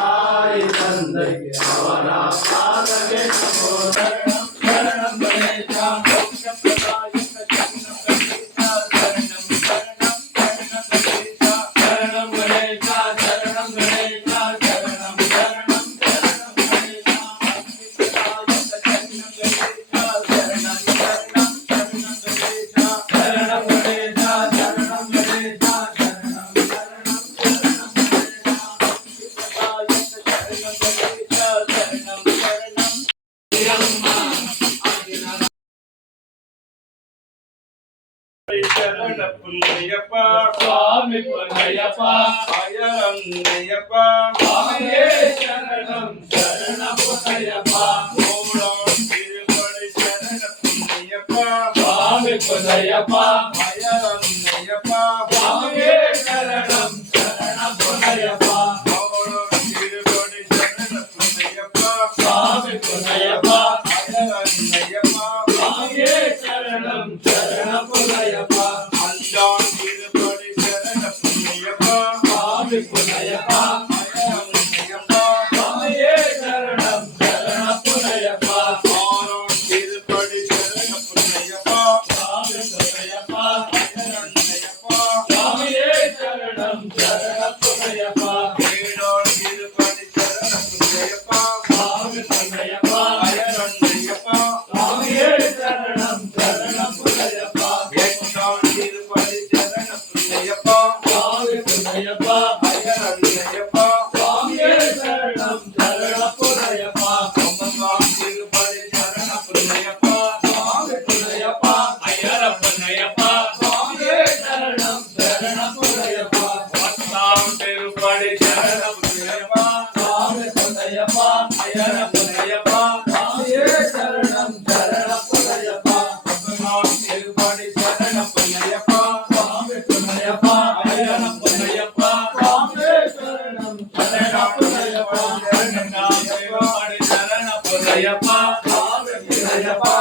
தாய் தந்தைக்கு அவரா பாதகே நமோ சரணம் சரணம் கணேசா சரண புண்ணியப்பா சுவாமி புண்ணியப்பா அயரண்யப்பா சுவாமியே சரணம் சரண புண்ணியப்பா ஓடம் திருப்படி சரண புண்ணியப்பா சுவாமி புண்ணியப்பா அயரண்யப்பா சுவாமியே சரணம் சரண புண்ணியப்பா ஓடம் திருப்படி சரண புண்ணியப்பா சுவாமி புண்ணியப்பா அயரண்யப்பா சுவாமியே சரணம் சரண புண்ணியப்பா அஞ்சான் திருப்படி சரண புண்ணியப்பா சுவாமி புண்ணியப்பா அயரண்யப்பா சுவாமியே சரணம் சரண புண்ணியப்பா ஆறான் திருப்படி சரண புண்ணியப்பா சுவாமி புண்ணியப்பா அயரண்யப்பா சுவாமியே சரணம் சரண புண்ணியப்பா ஏழான் திருப்படி சரண புண்ணியப்பா சுவாமி புண்ணியப்பா அயரண்யப்பா சுவாமியே சரணம் சரண புண்ணியப்பா எட்டான் திருப்படி சரண புண்ணியப்பா சுவாமி புண்ணியப்பா அயரண்யப்பா சுவாமியே சரணம் சரண புண்ணியப்பா ஒன்பதாம் திருப்படி சரண புண்ணியப்பா சுவாமி புண்ணியப்பா ஐயரப்பனையப்பா சுவாமியே சரணம் சரண புண்ணியப்பா பத்தாம் திருப்படி சரண புண்ணியப்பா சுவாமி புண்ணியப்பா ஐயரப்பனையப்பா சுவாமியே சரணம் சரண புண்ணியப்பா பதினாம் திருப்படி சரண புண்ணியப்பா சுவாமி புண்ணியப்பா ஐயரப்பனையப்பா சுவாமியே சரணம் சரண புண்ணியப்பா பன்னெண்டாம் திருப்படி சரண புண்ணியப்பா சுவாமி புண்ணியப்பா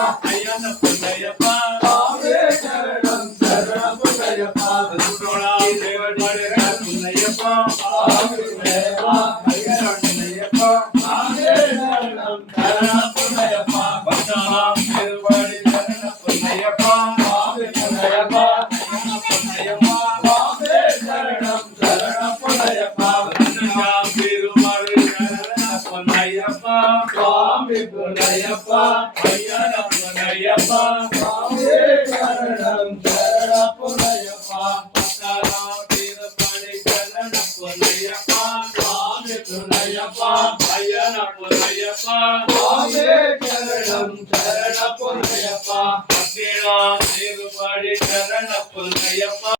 ஐயப்பா சுவாமியே சரணம் சரண புண்ணியப்பா பதினோராம் திருப்படி சரண புண்ணியப்பா சுவாமி புண்ணியப்பா அயரண்யப்பா சுவாமியே சரணம் சரண புண்ணியப்பா பதினாறாம் திருப்படி சரண புண்ணியப்பா சுவாமி புண்ணியப்பா புண்ணியப்பா சுவாமியே சரணம் சரண புண்ணியப்பா பதினஞ்சாம் திருப்படி சரண புண்ணியப்பா சுவாமி புண்ணியப்பா ஐயப்பா சுவாமியே சரணம் சரண புண்ணியப்பா பத்தாறாம் திருப்படி சரண புண்ணியப்பா சுவாமி புண்ணியப்பா ஐயப்பா சுவாமியே சரணம் சரண புண்ணியப்பா பதினேழாம் திருப்படி சரண புண்ணியப்பா